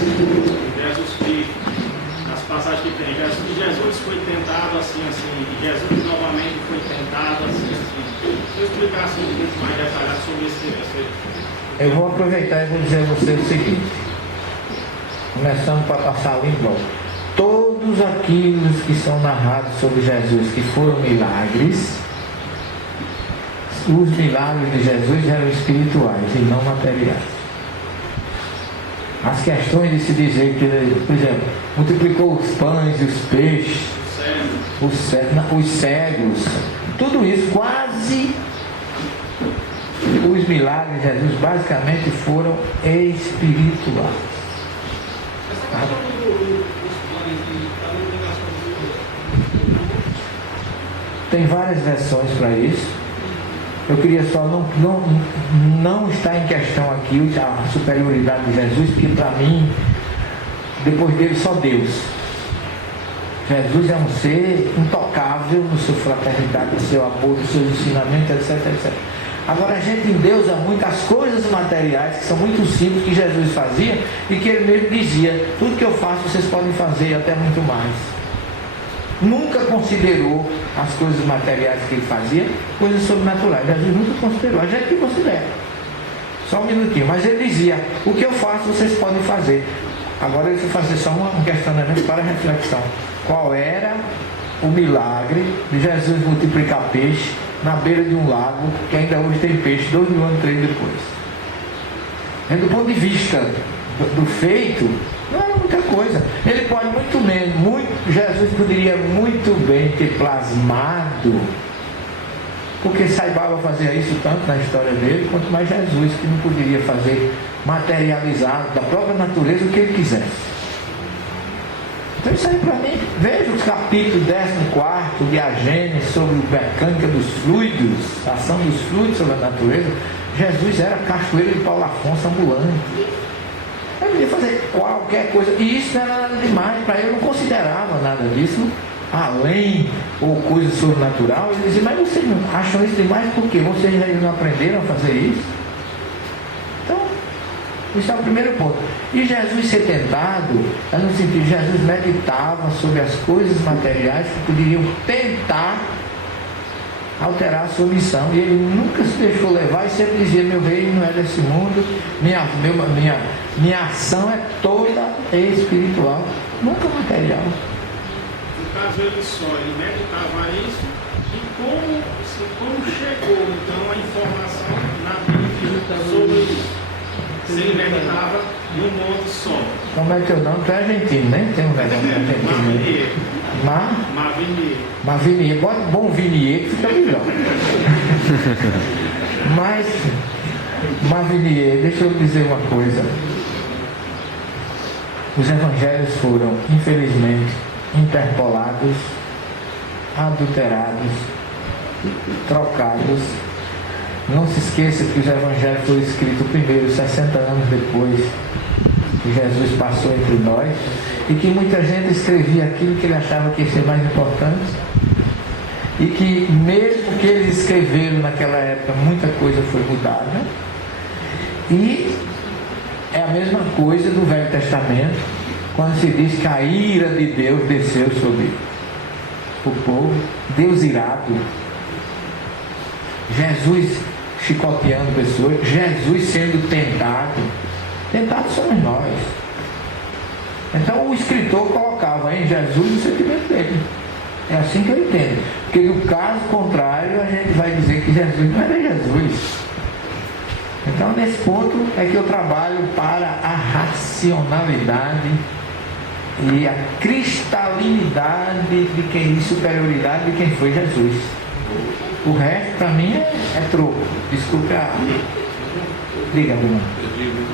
Jesus que, nas passagens que tem, Jesus foi tentado assim, e Jesus novamente foi tentado assim. Se eu explicasse um pouco mais detalhado sobre esse. Eu vou aproveitar e vou dizer a você o seguinte, começando para passar o limpo. Todos aqueles que são narrados sobre Jesus, que foram milagres, os milagres de Jesus eram espirituais e não materiais. As questões de se dizer que ele, por exemplo, multiplicou os pães e os peixes, os cegos, tudo isso, quase os milagres de Jesus basicamente foram espirituais. Tem várias versões para isso. Eu queria só não está em questão aqui a superioridade de Jesus, porque para mim, depois dele só Deus. Jesus é um ser intocável no seu fraternidade, no seu amor, no seu ensinamento, etc, etc. Agora a gente endeusa muito as coisas materiais, que são muito simples, que Jesus fazia, e que ele mesmo dizia, tudo que eu faço vocês podem fazer, e até muito mais. Nunca considerou as coisas materiais que ele fazia, coisas sobrenaturais. Jesus nunca considerou, a gente que considera. Só um minutinho, mas ele dizia, o que eu faço vocês podem fazer. Agora eu vou fazer só um questionamento para reflexão. Qual era o milagre de Jesus multiplicar peixe na beira de um lago, que ainda hoje tem peixe, 2000 anos, 3 depois? E do ponto de vista do feito, não era muita coisa. Ele pode muito menos, Jesus poderia muito bem ter plasmado, porque Saibaba fazia isso tanto na história dele, quanto mais Jesus, que não poderia fazer materializado da própria natureza o que ele quisesse. Então isso aí para mim, veja os capítulos 14 de A Gênesis sobre a mecânica dos fluidos, a ação dos fluidos sobre a natureza. Jesus era cachoeira de Paulo Afonso ambulante. Ele podia fazer qualquer coisa, e isso não era nada demais, para ele eu não considerava nada disso, além ou coisa sobrenatural. Ele dizia, mas vocês não acham isso demais por quê? Vocês ainda não aprenderam a fazer isso? Então, isso é o primeiro ponto. E Jesus ser tentado, é no sentido de Jesus meditava sobre as coisas materiais que poderiam tentar alterar a sua missão, e ele nunca se deixou levar e sempre dizia, meu reino não é desse mundo, minha ação é toda espiritual, nunca material. No caso ele meditava isso, e como chegou então a informação na Bíblia sobre isso? Se ele meditava num monte só. Como é que eu não? Tu é argentino, nem tem um negócio argentino. Marvinier. Bota bom Vinier que fica melhor. Mas, Marvinier, deixa eu dizer uma coisa. Os evangelhos foram, infelizmente, interpolados, adulterados, trocados. Não se esqueça que os evangelhos foram escritos primeiro, 60 anos depois que Jesus passou entre nós, e que muita gente escrevia aquilo que ele achava que ia ser mais importante, e que mesmo que eles escreveram naquela época, muita coisa foi mudada. E é a mesma coisa do Velho Testamento, quando se diz que a ira de Deus desceu sobre o povo, Deus irado, Jesus chicoteando pessoas, Jesus sendo tentado. Tentados somos nós. Então o escritor colocava em Jesus o sentimento dele. É assim que eu entendo. Porque no caso contrário, a gente vai dizer que Jesus não era Jesus. Então nesse ponto é que eu trabalho para a racionalidade e a cristalinidade de quem, e superioridade de quem foi Jesus. O resto para mim é troco. Desculpe a... Diga, irmão. Eu digo,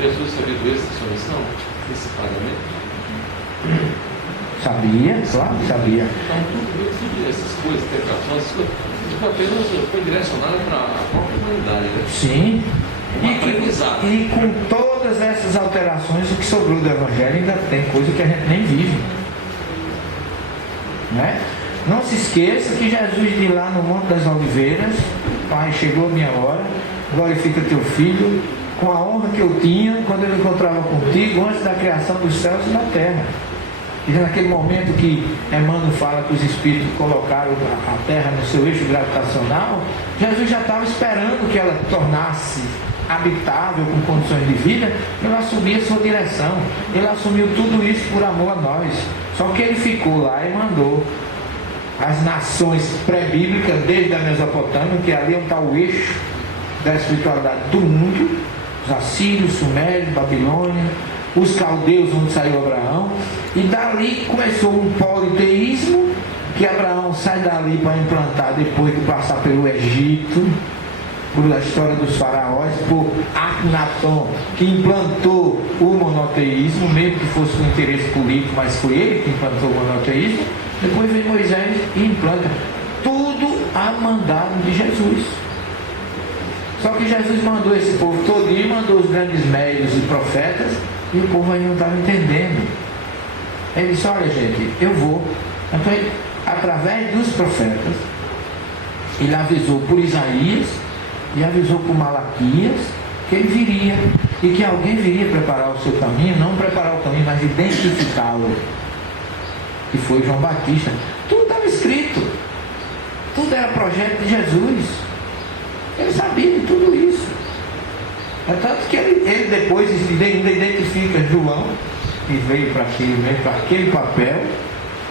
Jesus sabia do êxito da sua missão, antecipadamente? Sabia, claro que sabia. Então, tudo essas coisas, tentações, essas coisas, apenas foi direcionado para a própria humanidade, né? Sim. Aprendizado. E com todas essas alterações, o que sobrou do Evangelho ainda tem coisa que a gente nem vive. Né? Não se esqueça que Jesus diz lá no Monte das Oliveiras, Pai, chegou a minha hora, glorifica teu filho, com a honra que eu tinha quando eu me encontrava contigo antes da criação dos céus e da terra. E naquele momento que Emmanuel fala que os espíritos colocaram a terra no seu eixo gravitacional, Jesus já estava esperando que ela tornasse habitável, com condições de vida. Ele assumiu a sua direção, ele assumiu tudo isso por amor a nós. Só que ele ficou lá e mandou as nações pré-bíblicas, desde a Mesopotâmia, que ali é onde está o eixo da espiritualidade do mundo, os assírios, sumérios, Babilônia, os caldeus, onde saiu Abraão, e dali começou um politeísmo, que Abraão sai dali para implantar depois de passar pelo Egito, por a história dos faraós, por Akhenaton, que implantou o monoteísmo, mesmo que fosse um interesse político, mas foi ele que implantou o monoteísmo. Depois vem Moisés e implanta tudo a mandado de Jesus. Só que Jesus mandou esse povo todinho, mandou os grandes médios e profetas, e o povo ainda não estava entendendo. Ele disse: olha, gente, eu vou. Então, através dos profetas, ele avisou por Isaías e avisou por Malaquias que ele viria e que alguém viria preparar o seu caminho, não preparar o caminho, mas identificá-lo, que foi João Batista. Tudo estava escrito, tudo era projeto de Jesus. Ele sabia de tudo isso. É tanto que ele depois ainda identifica João, que veio para aquele papel.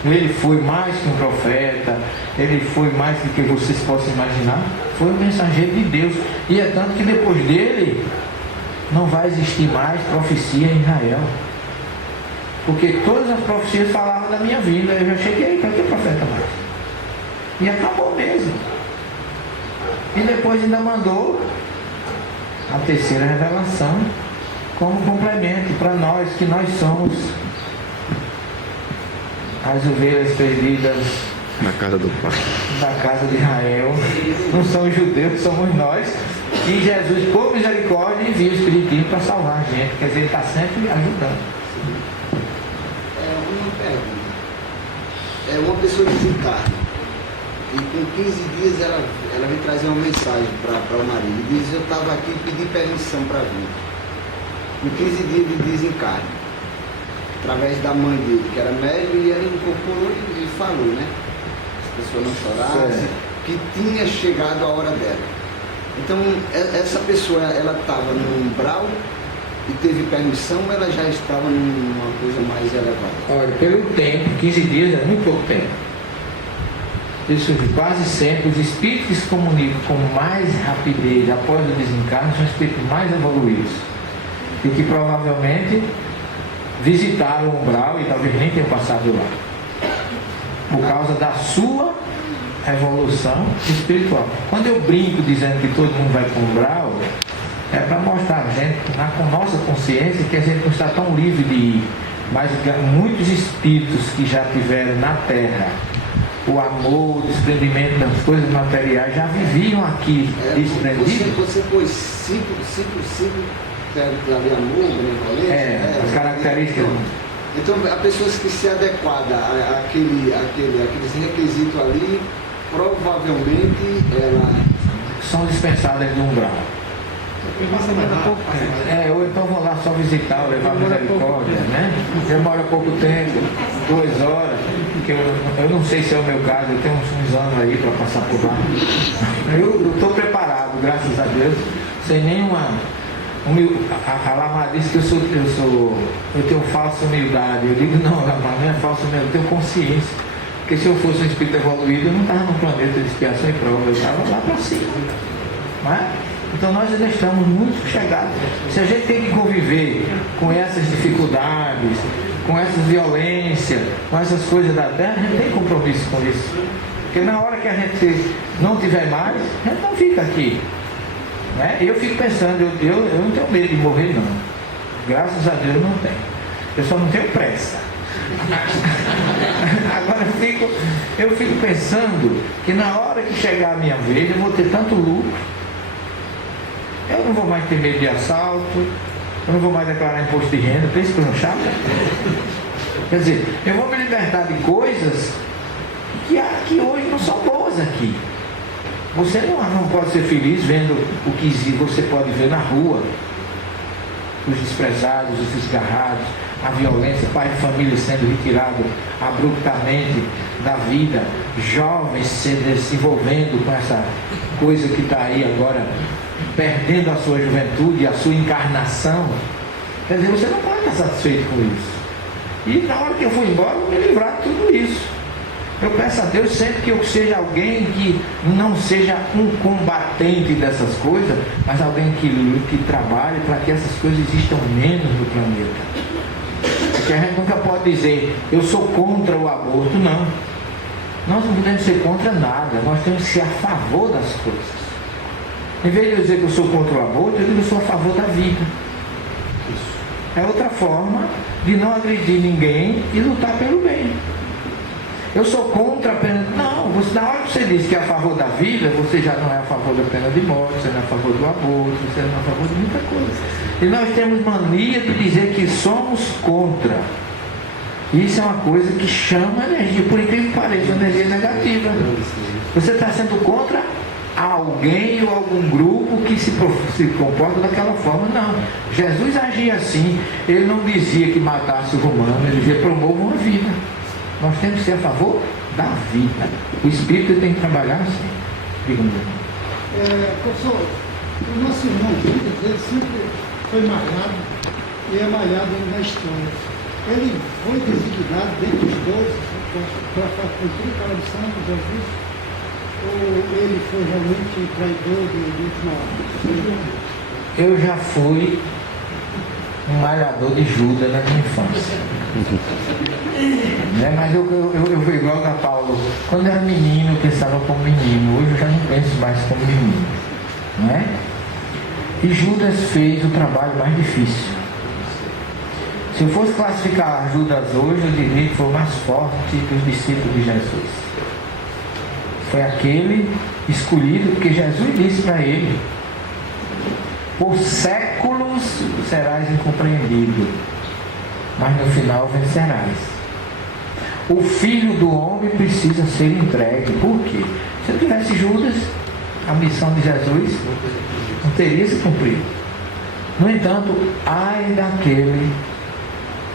Ele foi mais que um profeta, ele foi mais do que vocês possam imaginar, foi um mensageiro de Deus. E é tanto que depois dele não vai existir mais profecia em Israel, porque todas as profecias falavam da minha vida. Eu já cheguei, não tem profeta mais, e acabou mesmo. E depois ainda mandou a terceira revelação como complemento para nós, que nós somos as ovelhas perdidas na casa do Pai, da casa de Israel. Não são os judeus, somos nós. E Jesus, por misericórdia, envia o Espiritismo para salvar a gente. Quer dizer, ele está sempre ajudando. Uma pergunta. Uma pessoa desencarna e com 15 dias ela vem trazer uma mensagem para o marido e diz: eu estava aqui e pedi permissão para vir. Com 15 dias de desencarne, através da mãe dele, que era médium, e ela incorporou e falou, né? As pessoas não chorassem, que tinha chegado a hora dela. Então, essa pessoa, ela estava no umbral e teve permissão, ou ela já estava numa coisa mais elevada? Olha, pelo tempo, 15 dias é muito pouco tempo. Isso, quase sempre, os espíritos que se comunicam com mais rapidez após o desencarne são espíritos mais evoluídos, e que provavelmente visitaram o umbral e talvez nem tenham passado lá, por causa da sua evolução espiritual. Quando eu brinco dizendo que todo mundo vai para o umbral, é para mostrar a gente, com nossa consciência, que a gente não está tão livre de ir, mas muitos espíritos que já tiveram na Terra o amor, o desprendimento das coisas materiais, já viviam aqui desprendidos. Você pôs cinco ali, amor, benevolência, as características. Então, a pessoa que se adequada àqueles requisitos ali, provavelmente ela... são dispensadas do umbral. Ou então vão lá só visitar, levar misericórdia, né? Demora pouco tempo, 2 horas, que eu não sei se é o meu caso, eu tenho uns anos aí para passar por lá. Eu estou preparado, graças a Deus, sem nenhuma... A Lamar disse que eu tenho falsa humildade. Eu digo: não, Lamar, não é falsa humildade, eu tenho consciência. Porque se eu fosse um espírito evoluído, eu não estava no planeta de expiação e prova, eu estava lá para cima. Não é? Então nós ainda estamos muito chegados. Se a gente tem que conviver com essas dificuldades, com essas violências, com essas coisas da terra, a gente tem compromisso com isso. Porque na hora que a gente não tiver mais, a gente não fica aqui. Né? Eu fico pensando, eu não tenho medo de morrer, não. Graças a Deus não tenho. Eu só não tenho pressa. Agora eu fico pensando que na hora que chegar a minha vez, eu vou ter tanto lucro. Eu não vou mais ter medo de assalto, eu não vou mais declarar imposto de renda. Pensa que eu não chato? Quer dizer, eu vou me libertar de coisas que hoje não são boas aqui. Você não pode ser feliz vendo o que você pode ver na rua. os desprezados, os desgarrados, a violência, pai de família sendo retirado abruptamente da vida, jovens se envolvendo com essa coisa que está aí agora, perdendo a sua juventude e a sua encarnação. Quer dizer, você não pode estar satisfeito com isso. E na hora que eu fui embora, eu me livrar de tudo isso. Eu peço a Deus sempre que eu seja alguém que não seja um combatente dessas coisas, mas alguém que trabalhe para que essas coisas existam menos no planeta. Porque a gente nunca pode dizer, eu sou contra o aborto. Não. Nós não podemos ser contra nada, nós temos que ser a favor das coisas. Em vez de eu dizer que eu sou contra o aborto, eu digo que eu sou a favor da vida. É outra forma de não agredir ninguém e lutar pelo bem. Eu sou contra a pena. Não, na hora que você diz que é a favor da vida, você já não é a favor da pena de morte, você não é a favor do aborto, você não é a favor de muita coisa. E nós temos mania de dizer que somos contra. Isso é uma coisa que chama energia, por incrível que pareça, energia negativa. Você está sendo contra alguém ou algum grupo que se comporta daquela forma. Não. Jesus agia assim. Ele não dizia que matasse o romano, ele dizia promova uma vida. Nós temos que ser a favor da vida. O Espírito tem que trabalhar assim. Diga-me. Professor, o nosso irmão Judas, ele sempre foi malhado e é malhado na história. Ele foi designado dentre os 12 para cumprir a missão de Jesus? Ou ele foi realmente um traidor de última hora? Eu já fui um malhador de Judas na minha infância. Mas eu fui igual a Paulo. Quando eu era menino, eu pensava como menino. Hoje eu já não penso mais como menino. Não é? E Judas fez o trabalho mais difícil. Se eu fosse classificar Judas hoje, eu diria que foi o mais forte dos discípulos de Jesus. Foi aquele escolhido, porque Jesus disse para ele: por séculos serás incompreendido, mas no final vencerás. O Filho do Homem precisa ser entregue. Por quê? Se não tivesse Judas, a missão de Jesus não teria se cumprido. No entanto, ai daquele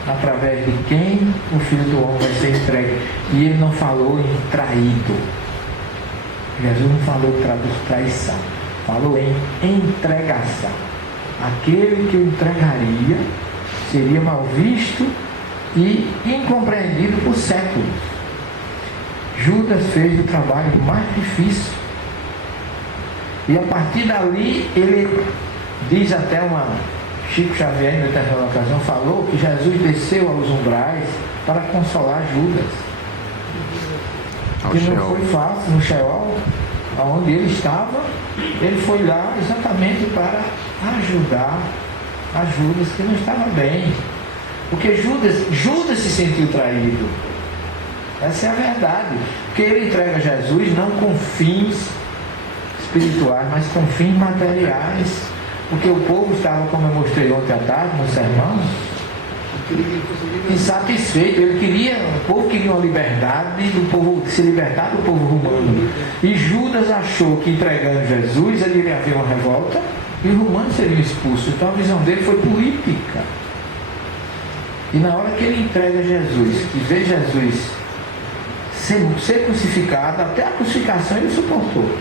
através de quem o Filho do Homem vai ser entregue. E ele não falou em traído. Jesus não falou em traição. Falou em entregação. Aquele que o entregaria seria mal visto e incompreendido por séculos. Judas fez o trabalho mais difícil. E a partir dali, ele diz até Chico Xavier, em determinada ocasião, falou que Jesus desceu aos umbrais para consolar Judas. Que não foi fácil no Sheol, onde ele estava, ele foi lá exatamente para ajudar a Judas, que não estava bem. Porque Judas se sentiu traído. Essa é a verdade. Porque ele entrega Jesus não com fins espirituais, mas com fins materiais. Porque o povo estava, como eu mostrei ontem à tarde no sermão, insatisfeito. O povo queria uma liberdade, do povo se libertar do povo romano. E Judas achou que entregando Jesus ele iria haver uma revolta e os romanos seriam expulsos. Então a visão dele foi política. E na hora que ele entrega Jesus, que vê Jesus ser crucificado, até a crucificação ele suportou.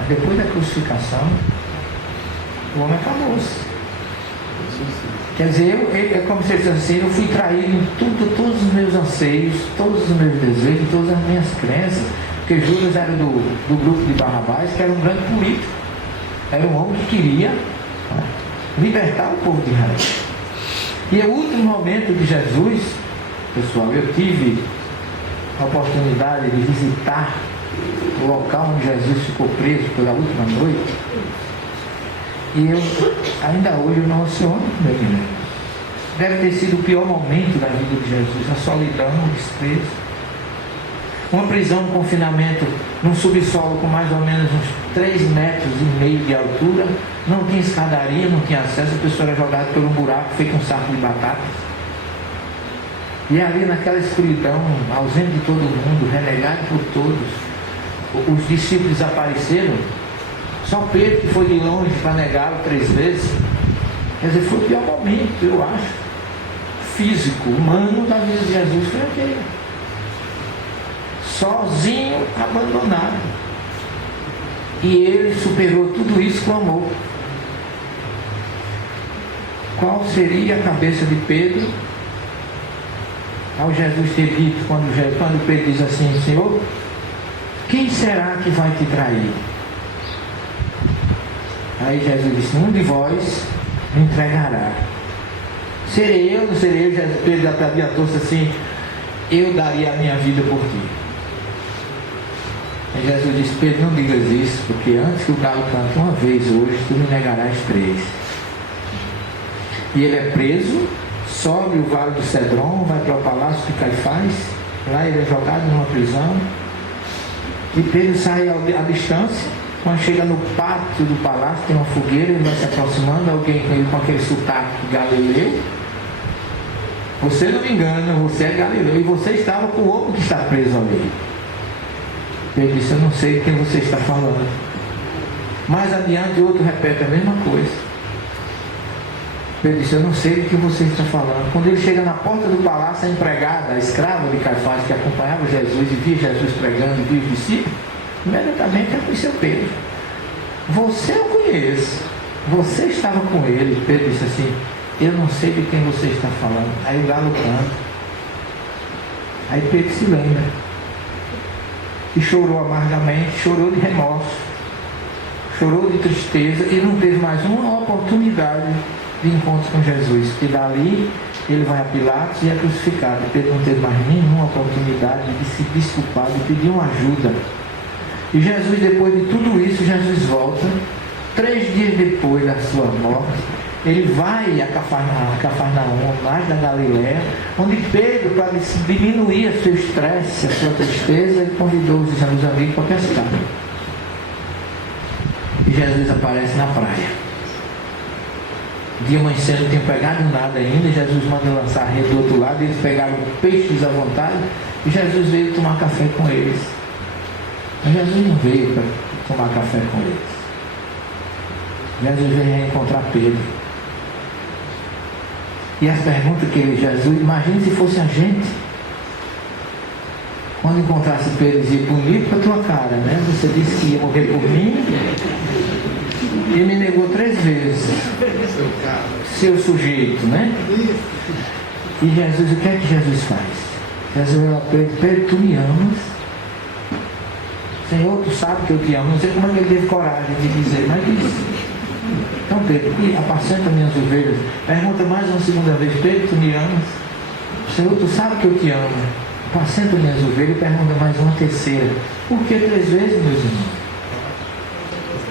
Mas depois da crucificação, o homem acabou-se. Quer dizer, é como se ele dissesse assim: eu fui traído em todos os meus anseios, todos os meus desejos, todas as minhas crenças. Porque Judas era do grupo de Barrabás, que era um grande político. Era um homem que queria libertar o povo de Israel. E o último momento de Jesus, pessoal, eu tive a oportunidade de visitar o local onde Jesus ficou preso pela última noite. E ainda hoje eu não emociono, meu irmão. Deve ter sido o pior momento da vida de Jesus, a solidão, o desprezo. Uma prisão, um confinamento num subsolo com mais ou menos uns 3,5 metros de altura, não tinha escadaria, não tinha acesso, a pessoa era jogada por um buraco feito um saco de batatas. E ali naquela escuridão, ausente de todo mundo, renegado por todos, os discípulos apareceram. Só Pedro, que foi de longe para negá-lo 3 vezes, Quer dizer, foi o pior momento, eu acho, físico, humano da vida de Jesus, foi aquele. Sozinho, abandonado. E ele superou tudo isso com amor. Qual seria a cabeça de Pedro ao Jesus ter dito, quando Pedro diz assim: Senhor, quem será que vai te trair? Aí Jesus disse: um de vós me entregará. Serei eu, não serei eu? Jesus, Pedro até adiantou-se assim: eu daria a minha vida por ti. Aí Jesus disse: Pedro, não digas isso, porque antes que o galo cante uma vez hoje, tu me negarás 3. E ele é preso, sobe o vale do Cedron, vai para o palácio de Caifás, lá ele é jogado numa prisão, e Pedro sai à distância. Quando chega no pátio do palácio, tem uma fogueira, ele vai se aproximando, alguém com ele com aquele sotaque galileu: você não me engana, você é galileu, e você estava com o homem que está preso ali. Pedro disse: eu não sei de quem você está falando. Mais adiante, outro repete a mesma coisa. Pedro disse: eu não sei do que você está falando. Quando ele chega na porta do palácio, a empregada, a escrava de Caifás, que acompanhava Jesus e via Jesus pregando e via os discípulos, imediatamente reconheceu Pedro. Você eu conheço, você estava com ele. Pedro disse assim: eu não sei de quem você está falando. Aí o galo canta. Aí Pedro se lembra e chorou amargamente, chorou de remorso, chorou de tristeza, e não teve mais uma oportunidade de encontro com Jesus, que dali ele vai a Pilatos e é crucificado. Pedro não teve mais nenhuma oportunidade de se desculpar, de pedir uma ajuda. E Jesus, depois de tudo isso, Jesus volta. 3 dias depois da sua morte, ele vai a Cafarnaum, mais da Galiléia, onde Pedro, para diminuir o seu estresse, a sua tristeza, ele convidou os seus amigos para pescar. E Jesus aparece na praia. Dia amanhecendo, não tinha pegado nada ainda. Jesus manda lançar a rede do outro lado, eles pegaram peixes à vontade, e Jesus veio tomar café com eles. Mas Jesus não veio para tomar café com eles. Jesus veio reencontrar Pedro. E as perguntas que Jesus, imagine se fosse a gente, quando encontrasse Pedro, dizia: bonito para a tua cara, né? Você disse que ia morrer por mim e me negou 3 vezes. Seu sujeito, né? E Jesus, o que é que Jesus faz? Jesus olha para Pedro: Pedro, tu me amas? Senhor, tu sabe que eu te amo. Não sei como é que ele teve coragem de dizer, mas disse. Então Pedro, apacenta minhas ovelhas. Pergunta mais uma segunda vez: Pedro, tu me amas? Senhor, tu sabe que eu te amo. Apacenta minhas ovelhas. E pergunta mais uma terceira: por que 3 vezes, meus irmãos?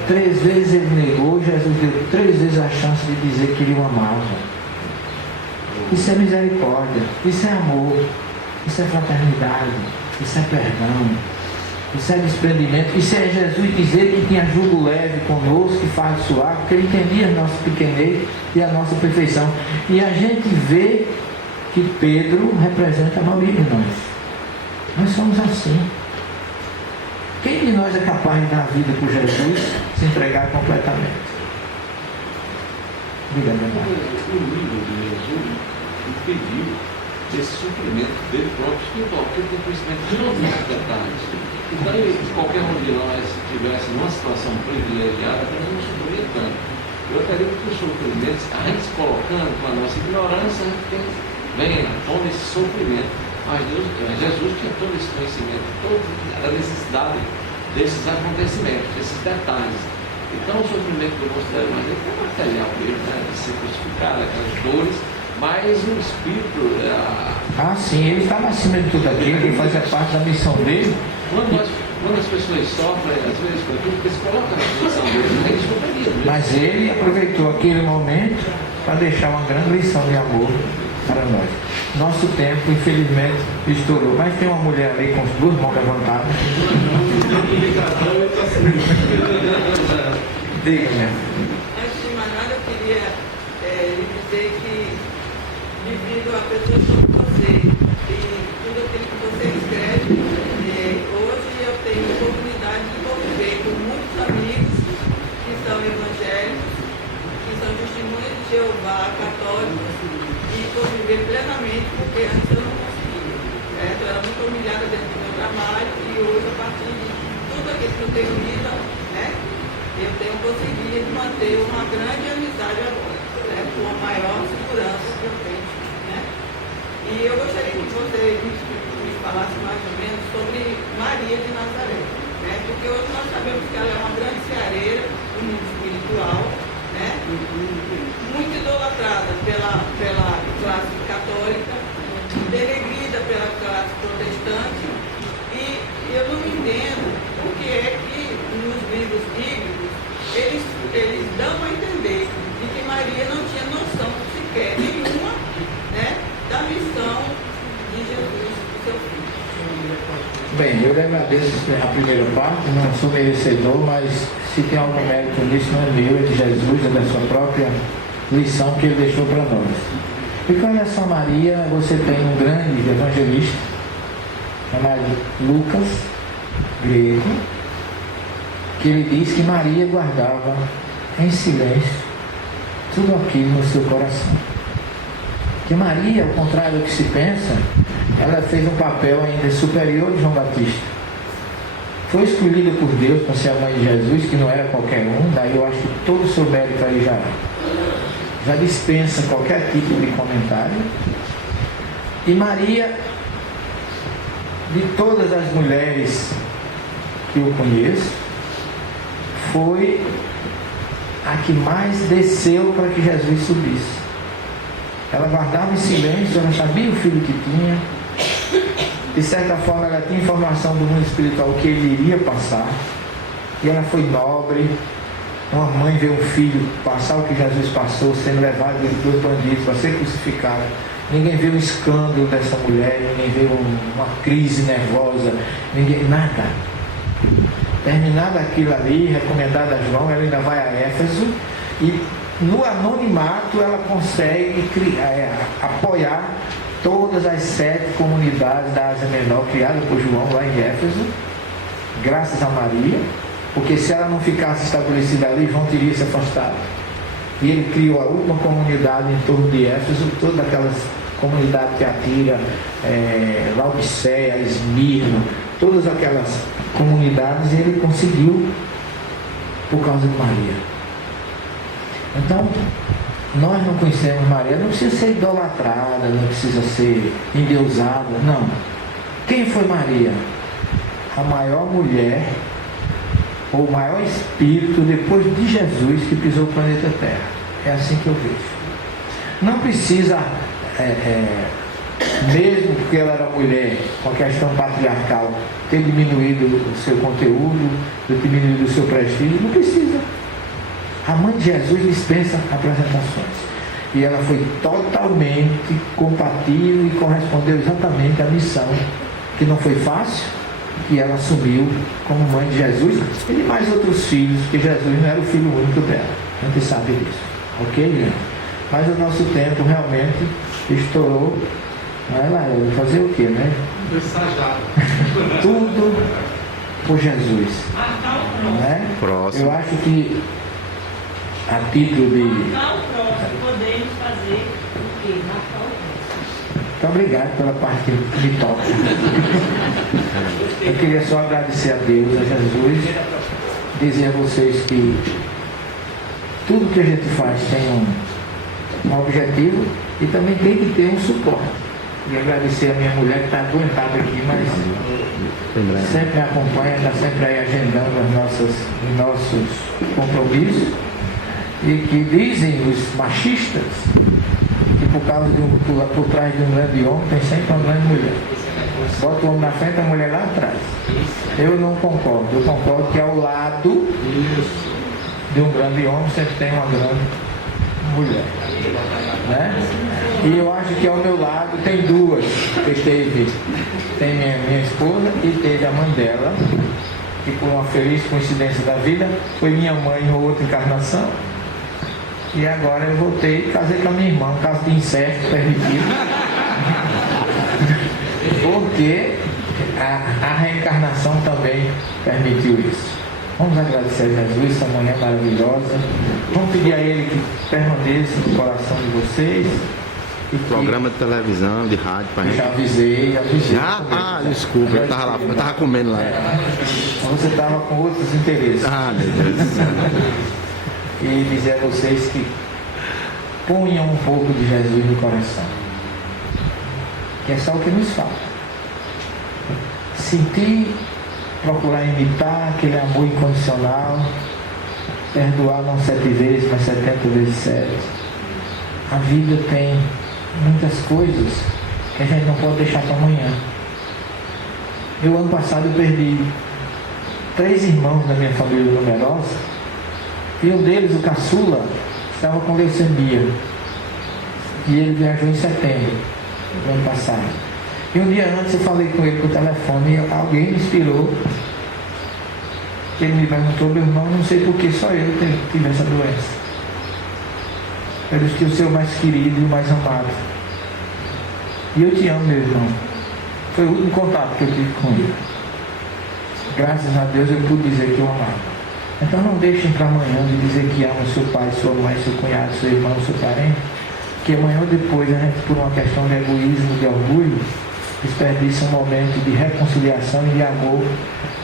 3 vezes ele negou. Jesus deu 3 vezes a chance de dizer que ele o amava. Isso é misericórdia, isso é amor, isso é fraternidade, isso é perdão, isso é desprendimento. Isso é Jesus dizer que tinha jugo leve conosco, que faz suave, porque ele entendia a nossa pequenez e a nossa perfeição. E a gente vê que Pedro representa a maioria de nós. Nós somos assim. Quem de nós é capaz de dar a vida por Jesus, se entregar completamente? Diga, meu irmão. O livro de Jesus impediu esse sofrimento dele próprio espiritual, porque ele tem conhecimento de todos os detalhes. Então, qualquer um de nós, se estivesse numa situação privilegiada, nós não sofreria tanto. Eu acredito que os sofrimentos, a gente se colocando com a nossa ignorância, a gente vem na tona esse sofrimento. Mas Jesus tinha todo esse conhecimento, toda a necessidade desses acontecimentos, desses detalhes. Então, o sofrimento que eu considero mais é material mesmo, né? De ser crucificado, aquelas dores, mas o espírito. Sim, ele estava acima de tudo aquilo, ele fazia parte da missão dele. Quando as pessoas sofrem, às vezes, porque se colocam na missão dele, eles sofreriam. Mas ele aproveitou aquele momento para deixar uma grande lição de amor para nós. Nosso tempo, infelizmente, estourou. Mas tem uma mulher ali com as 2 mãos levantadas. Diga-me. Antes de mais nada, eu queria lhe dizer que, devido à pessoa sobre você e tudo aquilo que você escreve, hoje eu tenho a oportunidade de conviver com muitos amigos que são evangélicos, que são testemunhas de Jeová. viver plenamente, porque antes eu não conseguia. Certo? Eu era muito humilhada dentro do meu trabalho e hoje, a partir de tudo aquilo que eu tenho lido, né, eu tenho conseguido manter uma grande amizade agora, né, com a maior segurança que eu tenho. Né? E eu gostaria que você me falasse mais ou menos sobre Maria de Nazaré. Né? Porque hoje nós sabemos que ela é uma grande ceareira do mundo espiritual, né? Muito idolatrada pela classe católica, denegrida pela classe protestante, e eu não entendo o que é que nos livros bíblicos eles dão a entender de que Maria não tinha noção sequer nenhuma, né, da missão de Jesus, do seu filho. Bem, eu lhe agradeço a primeira parte, não sou merecedor, mas se tem algum mérito nisso, não é meu, é de Jesus, é da sua própria lição que ele deixou para nós. E com relação a Maria, você tem um grande evangelista, chamado Lucas, grego, que ele diz que Maria guardava em silêncio tudo aquilo no seu coração. Que Maria, ao contrário do que se pensa, ela fez um papel ainda superior de João Batista. Foi escolhida por Deus para ser a mãe de Jesus, que não era qualquer um, daí eu acho que todo o seu mérito aí já dispensa qualquer tipo de comentário. E Maria, de todas as mulheres que eu conheço, foi a que mais desceu para que Jesus subisse. Ela guardava em silêncio, ela sabia o filho que tinha, de certa forma ela tinha informação do mundo espiritual que ele iria passar, e ela foi nobre. Uma mãe vê um filho passar o que Jesus passou, sendo levado dos bandidos para ser crucificado. Ninguém vê o escândalo dessa mulher, ninguém vê uma crise nervosa, nada. Terminado aquilo ali, recomendado a João, ela ainda vai a Éfeso e no anonimato ela consegue apoiar todas as 7 comunidades da Ásia Menor criadas por João lá em Éfeso, graças a Maria, porque se ela não ficasse estabelecida ali, João teria se afastado. E ele criou a última comunidade em torno de Éfeso, todas aquelas comunidades que Tiatira, Laodiceia, Esmirna, todas aquelas comunidades ele conseguiu por causa de Maria. Então, nós não conhecemos Maria, não precisa ser idolatrada, não precisa ser endeusada, não. Quem foi Maria? A maior mulher, ou o maior espírito depois de Jesus que pisou o planeta Terra. É assim que eu vejo. Não precisa, mesmo porque ela era mulher, com a questão patriarcal, ter diminuído o seu conteúdo, ter diminuído o seu prestígio, não precisa. A mãe de Jesus dispensa apresentações. E ela foi totalmente compatível e correspondeu exatamente à missão, que não foi fácil, que ela assumiu como mãe de Jesus e de mais outros filhos, porque Jesus não era o filho único dela. A gente sabe disso. Ok, gente? Mas o nosso tempo realmente estourou. Vai lá, eu vou fazer o quê, né? Tudo por Jesus. Né? Próximo. Eu acho que a título de... Marcar o próximo, podemos fazer o quê? Marcar o próximo. Muito obrigado pela parte que me toca. Eu queria só agradecer a Deus, a Jesus, dizer a vocês que tudo que a gente faz tem um objetivo e também tem que ter um suporte. E agradecer a minha mulher que está aguentada aqui, mas sempre me acompanha, está sempre aí agendando os nossos compromissos. E que dizem os machistas que por trás de um grande homem tem sempre uma grande mulher. Bota o homem na frente e a mulher lá atrás. Eu não concordo. Eu concordo que ao lado de um grande homem sempre tem uma grande mulher. Né? E eu acho que ao meu lado tem duas. Tem minha esposa e teve a mãe dela, que por uma feliz coincidência da vida foi minha mãe em outra encarnação. E agora eu voltei e casei com a minha irmã, um caso de incesto permitido. Porque a reencarnação também permitiu isso. Vamos agradecer a Jesus, essa manhã maravilhosa. Vamos pedir a Ele que permaneça no coração de vocês, Programa de televisão, de rádio pra gente. Já avisei. Desculpa, eu tava comendo lá. Você estava com outros interesses. Meu Deus. E dizer a vocês que ponham um pouco de Jesus no coração. Que é só o que nos falta. Sentir, procurar imitar aquele amor incondicional, perdoar não 7 vezes, mas 70 vezes 7. A vida tem muitas coisas que a gente não pode deixar para amanhã. Ano passado eu perdi 3 irmãos da minha família numerosa, e um deles, o caçula, estava com leucemia, e ele viajou em setembro do ano passado. E um dia antes eu falei com ele por telefone, e alguém me inspirou. Ele me perguntou: meu irmão, não sei por que só eu tive essa doença. Eu disse que o seu mais querido e o mais amado. E eu te amo, meu irmão. Foi o último contato que eu tive com ele. Graças a Deus eu pude dizer que eu amava. Então não deixem para amanhã de dizer que ama seu pai, sua mãe, seu cunhado, seu irmão, seu parente, que amanhã ou depois a gente, por uma questão de egoísmo, de orgulho, desperdiça um momento de reconciliação e de amor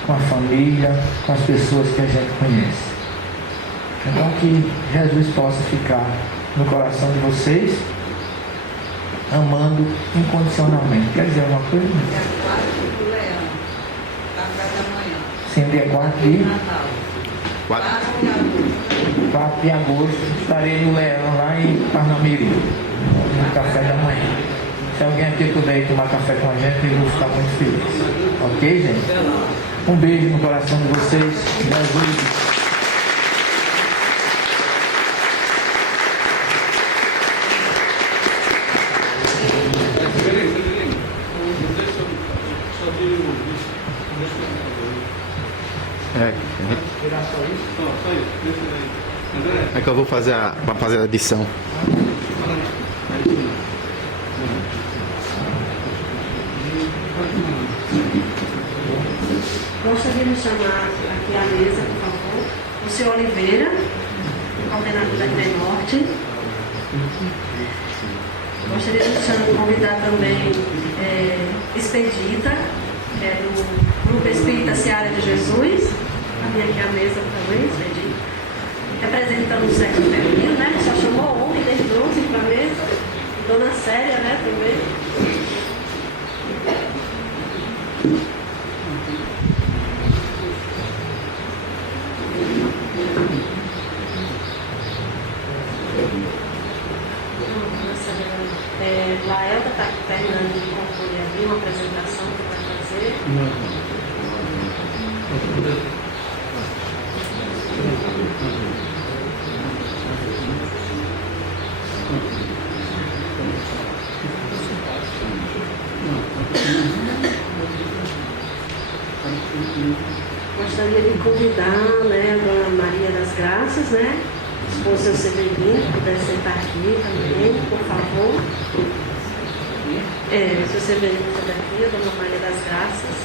com a família, com as pessoas que a gente conhece. Então que Jesus possa ficar no coração de vocês, amando incondicionalmente. Quer dizer alguma coisa? Dia 4 do Leão, café da manhã. Sim, dia 4 de Natal. 4 4 de agosto, estarei no Leão, lá em Parnamirim, no café da manhã. Se alguém aqui puder ir tomar café com a gente, eu vou ficar muito feliz. Ok, gente? Um beijo no coração de vocês. Jesus. É que eu vou fazer para fazer a edição. Gostaria de chamar aqui à mesa, por favor, o senhor Oliveira, coordenador da IDE Norte. Gostaria de convidar também Expedita, que é do Grupo Espírita Seara de Jesus. A vir aqui à mesa também, Expedita. Representando o sexo feminino, né? Só chamou homem desde ontem para a mesa. Dona Célia, né, também. Laelda está terminando de concluir ali uma apresentação que vai fazer. Gostaria de convidar, né, a Dona Maria das Graças, né? O seu Severino, que puder sentar aqui também, por favor. O seu Severino está daqui, a Dona Maria das Graças.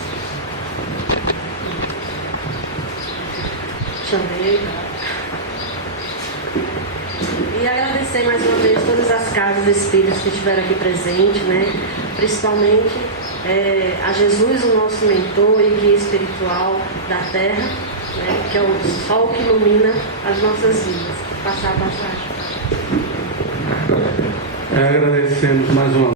Chamei. E agradecer mais uma vez todas as casas espíritas que estiveram aqui presentes, né? Principalmente a Jesus, o nosso mentor e guia espiritual da Terra, né? Que é o sol que ilumina as nossas vidas. Passar para trás. Agradecemos mais uma